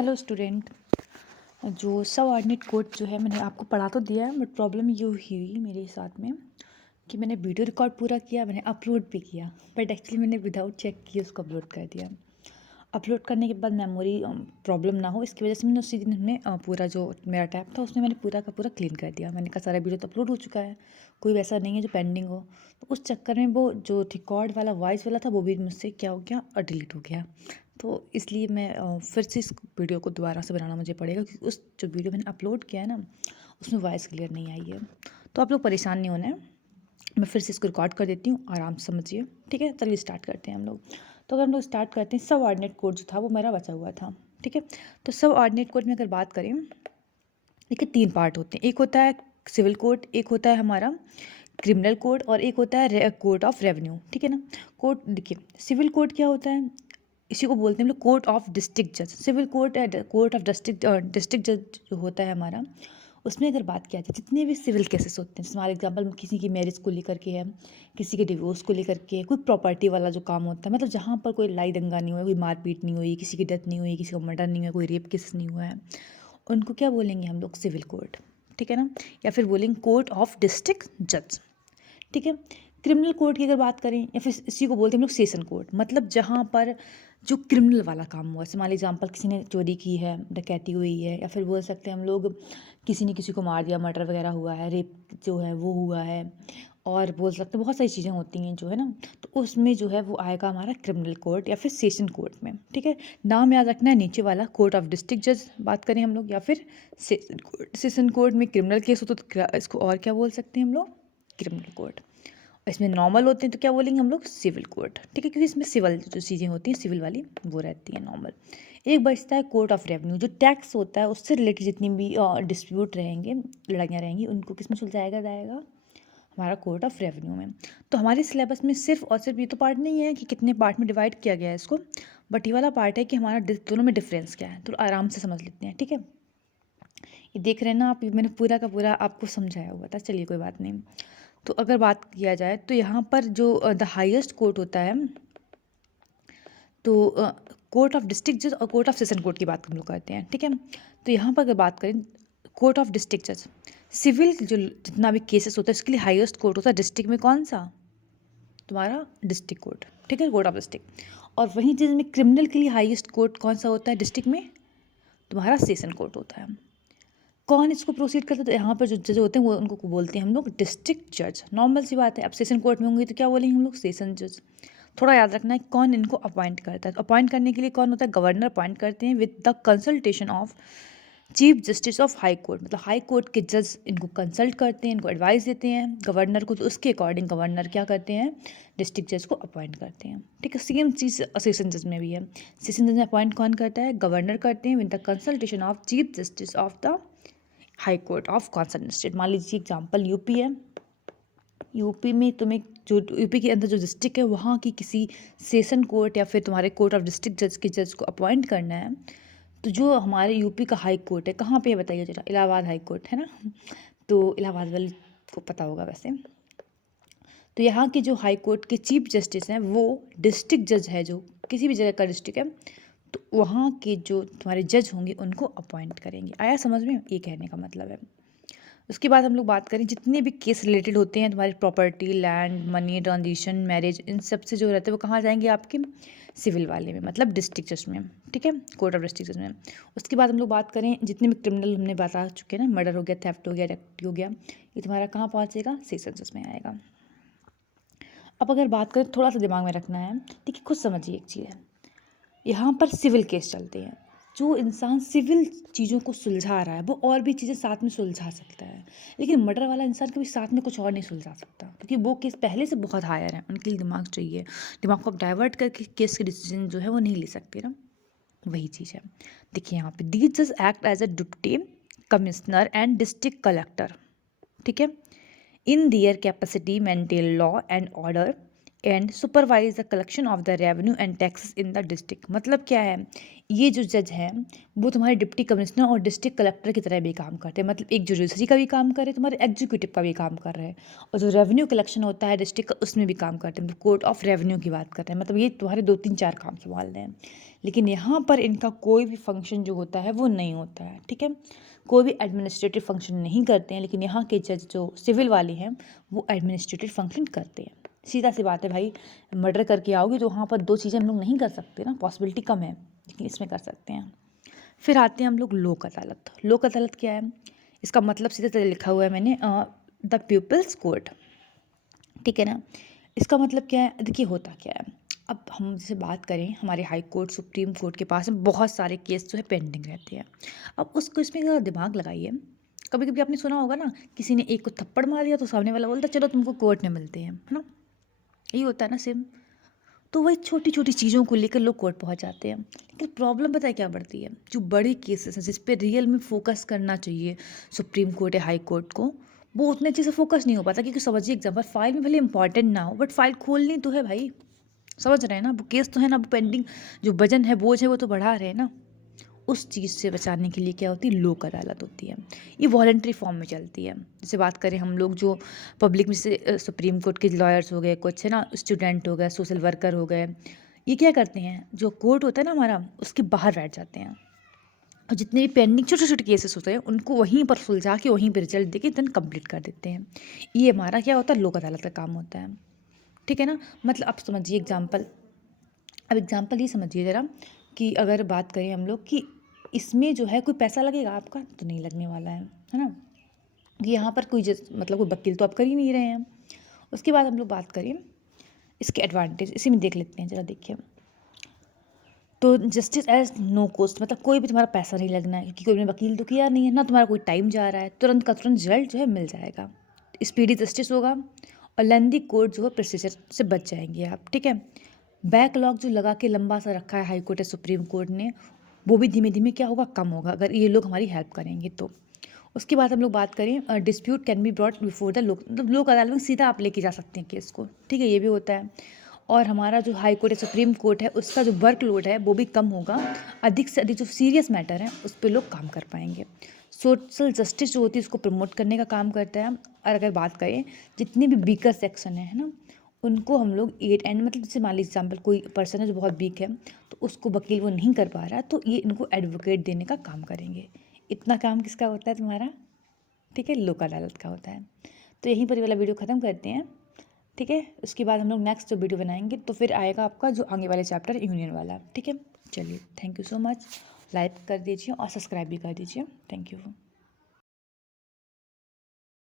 Hello student. जो subordinate code जो है मैंने आपको पढ़ा तो दिया है, बट प्रॉब्लम ये हुई मेरे साथ में कि मैंने वीडियो रिकॉर्ड पूरा किया, मैंने अपलोड भी किया, बट एक्चुअली मैंने विदाउट चेक किए उसको अपलोड कर दिया। अपलोड करने के बाद मेमोरी प्रॉब्लम ना हो इसकी वजह से मैंने उसी दिन हमने पूरा जो मेरा टैब था उसमें मैंने पूरा का पूरा क्लीन कर दिया। मैंने कहा सारा वीडियो तो अपलोड हो चुका है, कोई वैसा नहीं है जो पेंडिंग हो। तो उस चक्कर में वो जो रिकॉर्ड वाला वॉइस वाला था वो भी मुझसे क्या हो गया और डिलीट हो गया। तो इसलिए मैं फिर से इस वीडियो को दोबारा से बनाना मुझे पड़ेगा, क्योंकि उस जो वीडियो मैंने अपलोड किया है ना उसमें वॉइस क्लियर नहीं आई है। तो आप लोग परेशान नहीं होना है, मैं फिर से इसको रिकॉर्ड कर देती हूँ, आराम से समझिए। ठीक है, चलिए स्टार्ट करते हैं हम लोग। तो अगर हम लोग स्टार्ट करते हैं, सब ऑर्डिनेट कोड जो था वो मेरा बचा हुआ था। ठीक है, तो सब ऑर्डिनेट कोड में अगर बात करें, देखिए 3 पार्ट होते हैं। एक होता है सिविल कोड, एक होता है हमारा क्रिमिनल कोड, और एक होता है कोड ऑफ रेवेन्यू। ठीक है ना। कोड देखिए, सिविल कोड क्या होता है, इसी को बोलते हैं हम लोग कोर्ट ऑफ डिस्ट्रिक्ट जज। Civil court court of district जज जो होता है हमारा, उसमें अगर बात किया जाए जितने भी सिविल केसेस होते हैं, जैसे फॉर एग्जाम्पल किसी की मैरिज को लेकर के है, किसी के डिवोर्स को लेकर के, कोई प्रॉपर्टी वाला जो काम होता है, मतलब जहाँ पर कोई लड़ाई दंगा नहीं हुआ, कोई मारपीट नहीं हुई, किसी की डेथ नहीं हुई, किसी का मर्डर नहीं हुआ, कोई रेप केस नहीं हुआ है, उनको क्या बोलेंगे हम लोग, सिविल कोर्ट। ठीक है ना, या फिर बोलेंगे कोर्ट ऑफ डिस्ट्रिक्ट जज। ठीक है। क्रिमिनल कोर्ट की अगर बात करें, या फिर इसी को बोलते हैं हम लोग सेशन कोर्ट, मतलब जहाँ पर जो क्रिमिनल वाला काम हुआ, जैसे मान लीजिए एग्जाम्पल किसी ने चोरी की है, डकैती हुई है, या फिर बोल सकते हैं हम लोग किसी ने किसी को मार दिया, मर्डर वगैरह हुआ है, रेप जो है वो हुआ है, और बोल सकते हैं बहुत सारी चीज़ें होती हैं जो है ना, तो उसमें जो है वो आएगा हमारा क्रिमिनल कोर्ट या फिर सेशन कोर्ट में। ठीक है, नाम याद रखना है नीचे वाला, कोर्ट ऑफ डिस्ट्रिक्ट जज बात करें हम लोग, या फिर सेशन कोर्ट। सेशन कोर्ट में क्रिमिनल केस हो तो इसको और क्या बोल सकते हैं हम लोग, क्रिमिनल कोर्ट। इसमें नॉर्मल होते हैं तो क्या बोलेंगे हम लोग, सिविल कोर्ट। ठीक है, क्योंकि इसमें सिविल जो चीज़ें होती हैं सिविल वाली वो रहती हैं नॉर्मल। एक बचता है कोर्ट ऑफ रेवेन्यू, जो टैक्स होता है उससे रिलेटेड जितनी भी डिस्प्यूट रहेंगे, लड़ाइयाँ रहेंगी, उनको किस में सुलझाया जाएगा, हमारा कोर्ट ऑफ रेवेन्यू में। तो हमारे सिलेबस में सिर्फ और सिर्फ ये तो पार्ट नहीं है कि कितने पार्ट में डिवाइड किया गया है इसको, बट ये वाला पार्ट है कि हमारा दोनों में डिफरेंस क्या है, तो आराम से समझ लेते हैं। ठीक है, ये देख रहे हैं ना आप, मैंने पूरा का पूरा आपको समझाया हुआ था। चलिए कोई बात नहीं। तो अगर बात किया जाए तो यहाँ पर जो द हाईएस्ट कोर्ट होता है, तो कोर्ट ऑफ डिस्ट्रिक्ट जज और कोर्ट ऑफ सेशन कोर्ट की बात हम लोग करते हैं। ठीक है, तो यहाँ पर अगर बात करें कोर्ट ऑफ डिस्ट्रिक्ट जज, सिविल जो जितना भी केसेस होता है उसके लिए हाईएस्ट कोर्ट होता है डिस्ट्रिक्ट में, कौन सा, तुम्हारा डिस्ट्रिक्ट कोर्ट। ठीक है, कोर्ट ऑफ डिस्ट्रिक्ट। और वहीं चीज़ में क्रिमिनल के लिए हाईएस्ट कोर्ट कौन सा होता है डिस्ट्रिक्ट में, तुम्हारा सेशन कोर्ट होता है। कौन इसको प्रोसीड करता है, तो यहाँ पर जो जज होते हैं वो उनको बोलते हैं हम लोग डिस्ट्रिक्ट जज। नॉर्मल सी बात है, अब सेशन कोर्ट में होंगे तो क्या बोलेंगे हम लोग, सेशन जज। थोड़ा याद रखना है कौन इनको अपॉइंट करता है। अपॉइंट करने के लिए कौन होता है, गवर्नर अपॉइंट करते हैं with the consultation of chief justice of high court, मतलब हाई कोर्ट के जज इनको कंसल्ट करते हैं, इनको एडवाइस देते हैं गवर्नर को, तो उसके अकॉर्डिंग गवर्नर क्या करते हैं, डिस्ट्रिक्ट जज को अपॉइंट करते हैं। ठीक है, सेम चीज़ सेशन जज में भी है। सेशन जज में अपॉइंट कौन करता है, गवर्नर करते हैं with the consultation of chief justice of the high court of concern state. मान लीजिए एग्जाम्पल यूपी है, यूपी में तुम्हें जो यूपी के अंदर जो डिस्ट्रिक्ट है वहाँ की किसी सेशन कोर्ट या फिर तुम्हारे कोर्ट ऑफ डिस्ट्रिक्ट जज के जज को अपॉइंट करना है, तो जो हमारे यूपी का हाई कोर्ट है कहाँ पे है बताइए जरा, इलाहाबाद हाई कोर्ट है ना, तो इलाहाबाद वाले को पता होगा वैसे। तो यहाँ के जो हाई कोर्ट के चीफ जस्टिस हैं वो डिस्ट्रिक्ट जज है, जो किसी भी जगह का डिस्ट्रिक्ट है, तो वहाँ के जो तुम्हारे जज होंगे उनको अपॉइंट करेंगे। आया समझ में, ये कहने का मतलब है। उसके बाद हम लोग बात करें जितने भी केस रिलेटेड होते हैं तुम्हारी property, land, money transition, marriage, इन सब से जो रहते हैं वो कहाँ जाएंगे, आपके सिविल वाले में, मतलब डिस्ट्रिक्ट जज में। ठीक है, कोर्ट ऑफ डिस्ट्रिक्ट जज में। उसके बाद हम लोग बात करें जितने भी क्रिमिनल हमने बता चुके हैं ना, मर्डर हो गया, थेफ्ट हो गया, डेकैती हो गया, ये तुम्हारा कहाँ पहुँचेगा, सेशन जज में आएगा। अब अगर बात करें, थोड़ा सा दिमाग में रखना है, ठीक है, खुद समझिए एक चीज़ है, यहाँ पर सिविल केस चलते हैं। जो इंसान सिविल चीज़ों को सुलझा रहा है वो और भी चीज़ें साथ में सुलझा सकता है, लेकिन मर्डर वाला इंसान कभी साथ में कुछ और नहीं सुलझा सकता, क्योंकि वो केस पहले से बहुत हायर है, उनके लिए दिमाग चाहिए। दिमाग को आप डाइवर्ट करके केस के डिसीजन जो है वो नहीं ले सकते ना, वही चीज़ है। देखिए यहाँ पे दीज जज act as a deputy commissioner and district collector. ठीक है, in their capacity maintain law and order and supervise the collection of the revenue and taxes in the district. मतलब क्या है, ये जो जज हैं वो तुम्हारे डिप्टी कमिश्नर और डिस्ट्रिक्ट कलेक्टर की तरह भी काम करते हैं। मतलब एक जुडिशरी का भी काम कर रहे हैं, तुम्हारे एग्जीक्यूटिव का भी काम कर रहे हैं, और जो रेवेन्यू कलेक्शन होता है डिस्ट्रिक्ट का उसमें भी काम करते हैं। मतलब कोर्ट ऑफ रेवेन्यू की बात कर रहे हैं, मतलब ये तुम्हारे 2 3 4 काम संभाल रहे हैं। लेकिन यहाँ पर इनका कोई भी फंक्शन जो होता है वो नहीं होता है, ठीक है, कोई भी एडमिनिस्ट्रेटिव फंक्शन नहीं करते हैं। लेकिन यहाँ के जज जो सिविल वाले हैं वो एडमिनिस्ट्रेटिव फंक्शन करते हैं। सीधा सी बात है भाई, मर्डर करके आओगे तो वहाँ पर 2 चीज़ें हम लोग नहीं कर सकते ना, पॉसिबिलिटी कम है, लेकिन इसमें कर सकते हैं। फिर आते हैं हम लोग लोक अदालत। लोक अदालत क्या है, इसका मतलब सीधे सीधे लिखा हुआ है मैंने, द पीपल्स कोर्ट, ठीक है ना। इसका मतलब क्या है, देखिए होता क्या है, अब हम जैसे बात करें, हमारे हाई कोर्ट सुप्रीम कोर्ट के पास में बहुत सारे केस जो है पेंडिंग रहते हैं। अब उसको इसमें ज़रा दिमाग लगाइए। कभी कभी आपने सुना होगा ना, किसी ने एक को थप्पड़ मार दिया तो सामने वाला बोलता चलो तुमको कोर्ट में मिलते हैं, है ना, यही होता है ना सेम। तो वही छोटी छोटी चीज़ों को लेकर लोग कोर्ट पहुंच जाते हैं। लेकिन प्रॉब्लम पता है क्या बढ़ती है, जो बड़े केसेस हैं जिस पे रियल में फोकस करना चाहिए सुप्रीम कोर्ट या हाई कोर्ट को, वो उतने अच्छे से फोकस नहीं हो पाता। क्योंकि समझिए एग्जाम्पल, फाइल में भले इंपॉर्टेंट ना हो बट फाइल खोलनी तो है भाई, समझ रहे हैं ना, वो केस तो है ना, वो पेंडिंग जो वजन है बोझ है वो तो बढ़ा रहे हैं ना। उस चीज़ से बचाने के लिए क्या होती है, लोक अदालत होती है। ये वॉलंटरी फॉर्म में चलती है। जैसे बात करें हम लोग जो पब्लिक में से सुप्रीम कोर्ट के लॉयर्स हो गए, कुछ है ना स्टूडेंट हो गए, सोशल वर्कर हो गए, ये क्या करते हैं, जो कोर्ट होता है ना हमारा उसके बाहर बैठ जाते हैं, और जितने भी पेंडिंग छोटे छोटे केसेस होते हैं उनको वहीं पर सुलझा के वहीं पर रिजल्ट देके देन कंप्लीट कर देते हैं। ये हमारा क्या होता है, लोक अदालत का काम होता है, ठीक है ना। मतलब आप समझिए एग्जाम्पल, अब एग्जाम्पल ये समझिए ज़रा, कि अगर बात करें हम लोग कि इसमें जो है कोई पैसा लगेगा आपका, तो नहीं लगने वाला है ना, कि यहाँ पर कोई मतलब कोई वकील तो आप कर ही नहीं रहे हैं। उसके बाद हम लोग बात करें इसके एडवांटेज, इसी में देख लेते हैं ज़रा, देखिए। तो जस्टिस एज नो कॉस्ट, मतलब कोई भी तुम्हारा पैसा नहीं लगना है, क्योंकि कोई ने वकील तो किया नहीं है ना, तुम्हारा कोई टाइम जा रहा है, तुरंत का तुरंत रिजल्ट जो है मिल जाएगा, स्पीडी जस्टिस होगा, और लेंदी कोर्ट जो है प्रोसीजर से बच जाएंगे आप, ठीक है। बैकलॉग जो लगा के लंबा सा रखा है हाई कोर्ट या सुप्रीम कोर्ट ने, वो भी धीमे धीमे क्या होगा, कम होगा, अगर ये लोग हमारी हेल्प करेंगे तो। उसके बाद हम लोग बात करें, dispute can be brought before the लोक, मतलब लोक अदालत में सीधा आप लेके जा सकते हैं केस को, ठीक है, ये भी होता है। और हमारा जो हाई कोर्ट या सुप्रीम कोर्ट है उसका जो वर्कलोड है वो भी कम होगा, अधिक से अधिक जो सीरियस मैटर है उस पर लोग काम कर पाएंगे। सोशल जस्टिस जो होती है उसको प्रमोट करने का काम करता है। और अगर बात करें जितने भी वीकर सेक्शन है ना, उनको हम लोग एड एंड, मतलब जैसे मान लीजिए एग्जाम्पल कोई पर्सन है जो बहुत वीक है, तो उसको वकील वो नहीं कर पा रहा है, तो ये इनको एडवोकेट देने का काम करेंगे। इतना काम किसका होता है तुम्हारा, ठीक है, लोक अदालत का होता है। तो यहीं पर ये वाला वीडियो ख़त्म करते हैं, ठीक है। उसके बाद हम लोग नेक्स्ट जो वीडियो बनाएंगे तो फिर आएगा आपका जो आगे वाले चैप्टर यूनियन वाला, ठीक है। चलिए, thank you so much, like कर दीजिए और सब्सक्राइब भी कर दीजिए, थैंक यू।